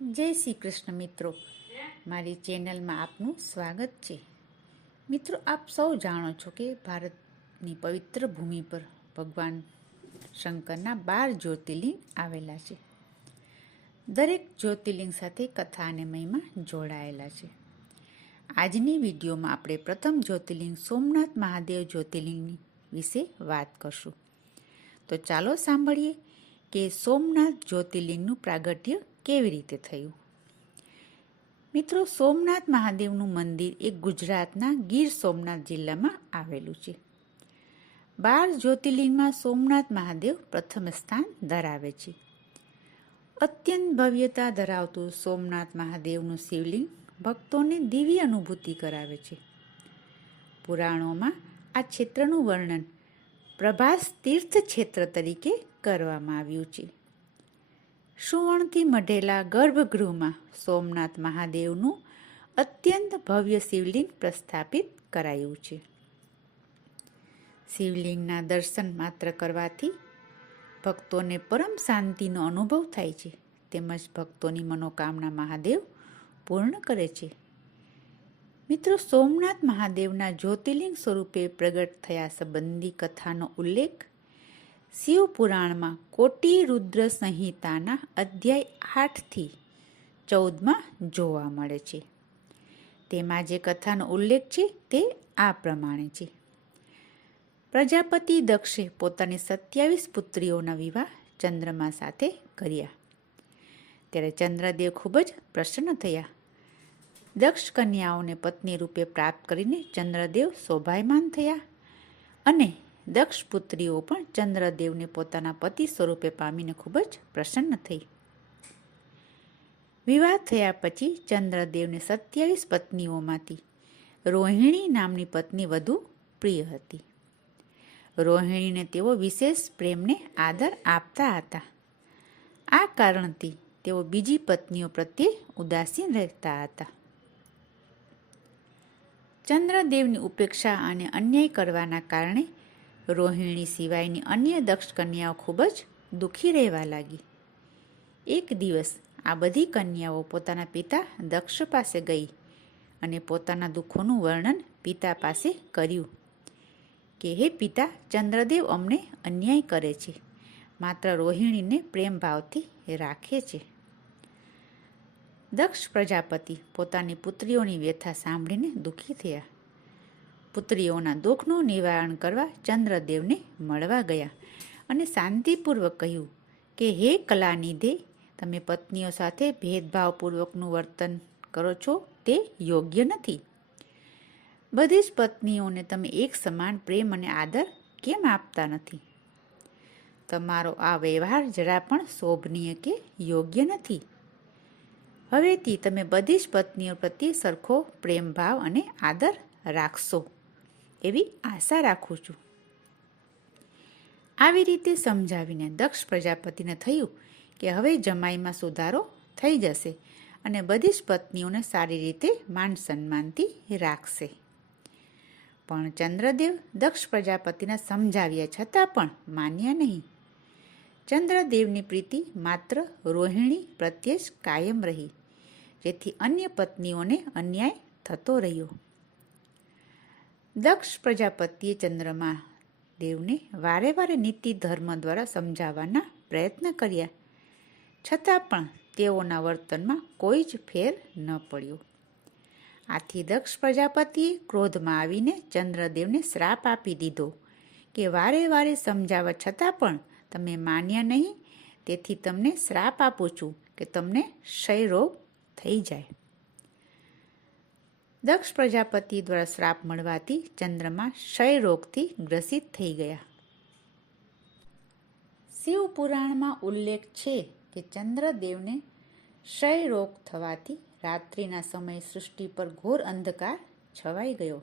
જય શ્રી કૃષ્ણ મિત્રો. મારી ચેનલમાં આપનું સ્વાગત છે. મિત્રો, આપ સૌ જાણો છો કે ભારતની પવિત્ર ભૂમિ પર ભગવાન શંકરના બાર જ્યોતિર્લિંગ આવેલા છે. દરેક જ્યોતિર્લિંગ સાથે કથા અને મહિમા જોડાયેલા છે. આજની વિડીયોમાં આપણે પ્રથમ જ્યોતિર્લિંગ સોમનાથ મહાદેવ જ્યોતિર્લિંગની વિશે વાત કરશું. તો ચાલો સાંભળીએ કે સોમનાથ જ્યોતિર્લિંગનું પ્રાગટ્ય કેવી રીતે થયું? મિત્રો, સોમનાથ મહાદેવનું મંદિર એ ગુજરાતના ગીર સોમનાથ જિલ્લામાં આવેલું છે. બાર જ્યોતિર્લિંગમાં સોમનાથ મહાદેવ પ્રથમ સ્થાન ધરાવે છે. અત્યંત ભવ્યતા ધરાવતું સોમનાથ મહાદેવનું શિવલિંગ ભક્તોને દિવ્ય અનુભૂતિ કરાવે છે. પુરાણોમાં આ ક્ષેત્રનું વર્ણન પ્રભાસ તીર્થ ક્ષેત્ર તરીકે કરવામાં આવ્યું છે. સુવર્ણથી મઢેલા ગર્ભગૃહમાં સોમનાથ મહાદેવનું અત્યંત ભવ્ય શિવલિંગ પ્રસ્થાપિત કરાયું છે. શિવલિંગના દર્શન માત્ર કરવાથી ભક્તોને પરમ શાંતિનો અનુભવ થાય છે. તેમજ ભક્તોની મનોકામના મહાદેવ પૂર્ણ કરે છે. મિત્રો, સોમનાથ મહાદેવના જ્યોતિર્લિંગ સ્વરૂપે પ્રગટ થયા સંબંધી કથાનો ઉલ્લેખ શિવ પુરાણમાં કોટી રુદ્ર સંહિતાના અધ્યાય આઠથી ચૌદમાં જોવા મળે છે. તેમાં જે કથાનો ઉલ્લેખ છે તે આ પ્રમાણે છે. પ્રજાપતિ દક્ષે પોતાની સત્યાવીસ પુત્રીઓના વિવાહ ચંદ્રમા સાથે કર્યા. ત્યારે ચંદ્રદેવ ખૂબ જ પ્રસન્ન થયા. દક્ષ કન્યાઓને પત્ની રૂપે પ્રાપ્ત કરીને ચંદ્રદેવ શોભાયમાન થયા અને દક્ષ પુત્રીઓ પણ ચંદ્રદેવને પોતાના પતિ સ્વરૂપે પામીને ખૂબ જ પ્રસન્ન થઈ. વિવાહ થયા પછી ચંદ્રદેવને સત્યાવીસ પત્નીઓમાંથી રોહિણી નામની પત્ની વધુ પ્રિય હતી. રોહિણીને તેઓ વિશેષ પ્રેમને આદર આપતા હતા. આ કારણથી તેઓ બીજી પત્નીઓ પ્રત્યે ઉદાસીન રહેતા હતા. ચંદ્રદેવની ઉપેક્ષા અને અન્યાય કરવાના કારણે રોહિણી સિવાયની અન્ય દક્ષ કન્યાઓ ખૂબ જ દુઃખી રહેવા લાગી. એક દિવસ આ બધી કન્યાઓ પોતાના પિતા દક્ષ પાસે ગઈ અને પોતાના દુઃખોનું વર્ણન પિતા પાસે કર્યું કે, હે પિતા, ચંદ્રદેવ અમને અન્યાય કરે છે. માત્ર રોહિણીને પ્રેમ ભાવથી રાખે છે. દક્ષ પ્રજાપતિ પોતાની પુત્રીઓની વ્યથા સાંભળીને દુઃખી થયા. પુત્રીઓના દુઃખનું નિવારણ કરવા ચંદ્રદેવને મળવા ગયા અને શાંતિપૂર્વક કહ્યું કે, હે કલાનિધે, તમે પત્નીઓ સાથે ભેદભાવપૂર્વકનું વર્તન કરો છો તે યોગ્ય નથી. બધી જ પત્નીઓને તમે એક સમાન પ્રેમ અને આદર કેમ આપતા નથી? તમારો આ વ્યવહાર જરા પણ શોભનીય કે યોગ્ય નથી. હવેથી તમે બધી જ પત્નીઓ પ્રત્યે સરખો પ્રેમભાવ અને આદર રાખશો. એવી આશા રાખું છું. આવી રીતે સમજાવીને દક્ષ પ્રજાપતિને થયું કે હવે જમાઈમાં સુધારો થઈ જશે અને બધી જ પત્નીઓને સારી રીતે માન સન્માનથી રાખશે. પણ ચંદ્રદેવ દક્ષ પ્રજાપતિને સમજાવ્યા છતાં પણ માન્યા નહીં. ચંદ્રદેવની પ્રીતિ માત્ર રોહિણી પ્રત્યે જ કાયમ રહી, જેથી અન્ય પત્નીઓને અન્યાય થતો રહ્યો. દક્ષ પ્રજાપતિએ ચંદ્રમા દેવને વારે વારે નીતિ ધર્મ દ્વારા સમજાવવાના પ્રયત્ન કર્યા. છતાં પણ તેઓના વર્તનમાં કોઈ જ ફેર ન પડ્યો. આથી દક્ષ પ્રજાપતિએ ક્રોધમાં આવીને ચંદ્રદેવને શ્રાપ આપી દીધો કે વારે વારે સમજાવવા છતાં પણ તમે માન્યા નહીં, તેથી તમને શ્રાપ આપું છું કે તમને ક્ષય રોગ થઈ જાય. દક્ષ પ્રજાપતિ દ્વારા શ્રાપ મળવાથી ચંદ્રમાં ક્ષય રોગથી ગ્રસિત થઈ ગયા. શિવ પુરાણમાં ઉલ્લેખ છે કે ચંદ્રદેવને ક્ષય રોગ થવાથી રાત્રિના સમયે સૃષ્ટિ પર ઘોર અંધકાર છવાઈ ગયો.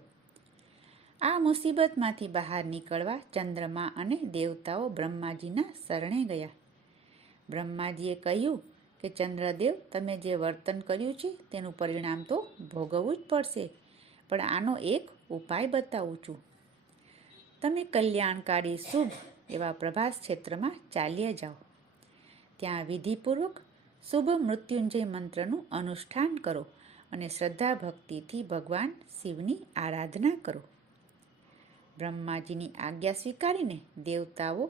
આ મુસીબતમાંથી બહાર નીકળવા ચંદ્રમા અને દેવતાઓ બ્રહ્માજીના શરણે ગયા. બ્રહ્માજીએ કહ્યું કે ચંદ્રદેવ, તમે જે વર્તન કર્યું છે તેનું પરિણામ તો ભોગવવું જ પડશે. પણ આનો એક ઉપાય બતાવું છું. તમે કલ્યાણકારી શુભ એવા પ્રભાસ ક્ષેત્રમાં ચાલ્યા જાઓ. ત્યાં વિધિપૂર્વક શુભ મૃત્યુંજય મંત્રનું અનુષ્ઠાન કરો અને શ્રદ્ધા ભક્તિથી ભગવાન શિવની આરાધના કરો. બ્રહ્માજીની આજ્ઞા સ્વીકારીને દેવતાઓ,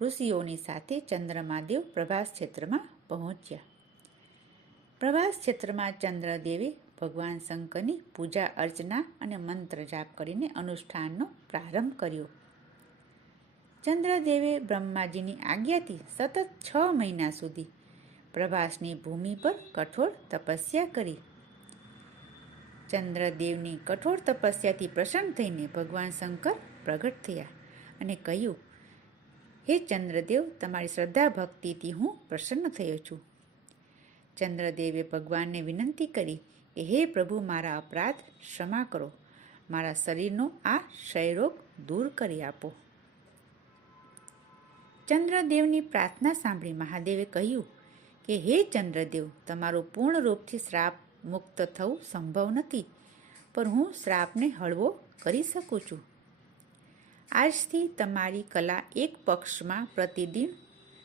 ઋષિઓની સાથે ચંદ્રમાદેવ પ્રભાસ ક્ષેત્રમાં પહોંચ્યા. પ્રવાસ ક્ષેત્રમાં ચંદ્રદેવે ભગવાન શંકરની પૂજા, અર્ચના અને મંત્ર જાપ કરીને અનુષ્ઠાનનો પ્રારંભ કર્યો. ચંદ્રદેવે બ્રહ્માજીની આજ્ઞાથી સતત છ મહિના સુધી પ્રભાસની ભૂમિ પર કઠોર તપસ્યા કરી. ચંદ્રદેવની કઠોર તપસ્યાથી પ્રસન્ન થઈને ભગવાન શંકર પ્રગટ થયા અને કહ્યું હે ચંદ્રદેવ, તમારી શ્રદ્ધા ભક્તિથી હું પ્રસન્ન થયો છું. ચંદ્રદેવે ભગવાનને વિનંતી કરી કે, હે પ્રભુ, મારા અપરાધ ક્ષમા કરો. મારા શરીરનો આ ક્ષયરોગ દૂર કરી આપો. ચંદ્રદેવની પ્રાર્થના સાંભળી મહાદેવે કહ્યું કે, હે ચંદ્રદેવ, તમારું પૂર્ણ રૂપથી શ્રાપ મુક્ત થવું સંભવ નથી, પણ હું શ્રાપને હળવો કરી શકું છું. આજથી તમારી કલા એક પક્ષમાં પ્રતિદિન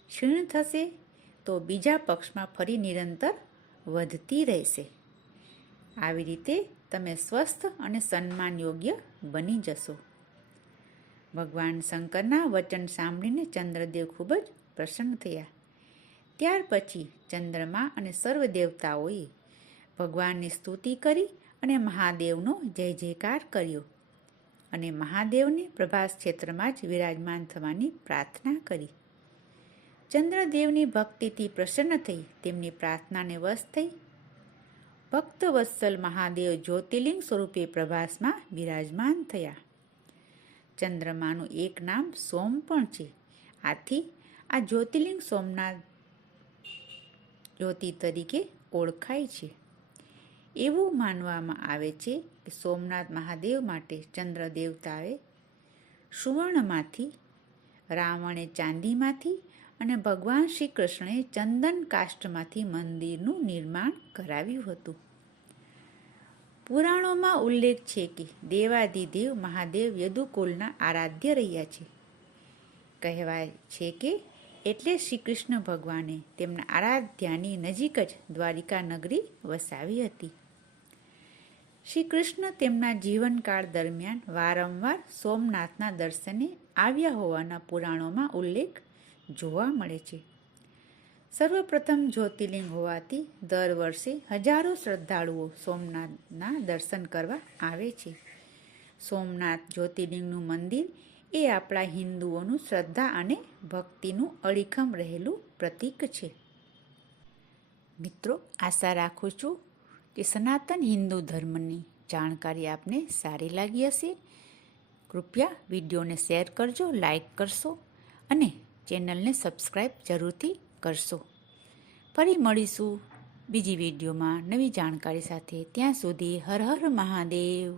ક્ષીણ થશે તો બીજા પક્ષમાં ફરી નિરંતર વધતી રહેશે. આવી રીતે તમે સ્વસ્થ અને સન્માન યોગ્ય બની જશો. ભગવાન શંકરના વચન સાંભળીને ચંદ્રદેવ ખૂબ જ પ્રસન્ન થયા. ત્યાર પછી ચંદ્રમા અને સર્વ દેવતાઓએ ભગવાનની સ્તુતિ કરી અને મહાદેવનો જય જયકાર કર્યો. અને મહાદેવને પ્રભાસ ક્ષેત્રમાં જ વિરાજમાન થવાની પ્રાર્થના કરી. ચંદ્રદેવની ભક્તિથી પ્રસન્ન થઈ તેમની પ્રાર્થનાને વશ થઈ. ભક્ત વત્સલ મહાદેવ જ્યોતિર્લિંગ સ્વરૂપે પ્રભાસમાં વિરાજમાન થયા. ચંદ્રમાનું એક નામ સોમ પણ છે. આથી આ જ્યોતિર્લિંગ સોમનાથ જ્યોતિ તરીકે ઓળખાય છે. એવું માનવામાં આવે છે કે સોમનાથ મહાદેવ માટે ચંદ્ર દેવતાએ સુવર્ણમાંથી, રાવણે ચાંદીમાંથી અને ભગવાન શ્રી કૃષ્ણે ચંદન કાષ્ટમાંથી મંદિરનું નિર્માણ કરાવ્યું હતું. પુરાણોમાં ઉલ્લેખ છે કે દેવાદિદેવ મહાદેવ યદુકુલના આરાધ્ય રહ્યા છે. કહેવાય છે કે એટલે શ્રી કૃષ્ણ ભગવાને તેમના આરાધ્યાની નજીક જ દ્વારિકા નગરી વસાવી હતી. શ્રી કૃષ્ણ તેમના જીવનકાળ દરમિયાન વારંવાર સોમનાથના દર્શને આવ્યા હોવાના પુરાણોમાં ઉલ્લેખ જોવા મળે છે. સર્વપ્રથમ જ્યોતિર્લિંગ હોવાથી દર વર્ષે હજારો શ્રદ્ધાળુઓ સોમનાથના દર્શન કરવા આવે છે. સોમનાથ જ્યોતિર્લિંગનું મંદિર એ આપણા હિન્દુઓનું શ્રદ્ધા અને ભક્તિનું અડીખમ રહેલું પ્રતીક છે. મિત્રો, આશા રાખું છું કે સનાતન હિન્દુ ધર્મની જાણકારી આપને સારી લાગી હશે? કૃપયા વિડીયોને શેર કરજો, લાઈક કરશો અને ચેનલને સબસ્ક્રાઈબ જરૂરથી કરશો. ફરી મળીશું બીજી વિડીયોમાં નવી જાણકારી સાથે. ત્યાં સુધી હર હર મહાદેવ.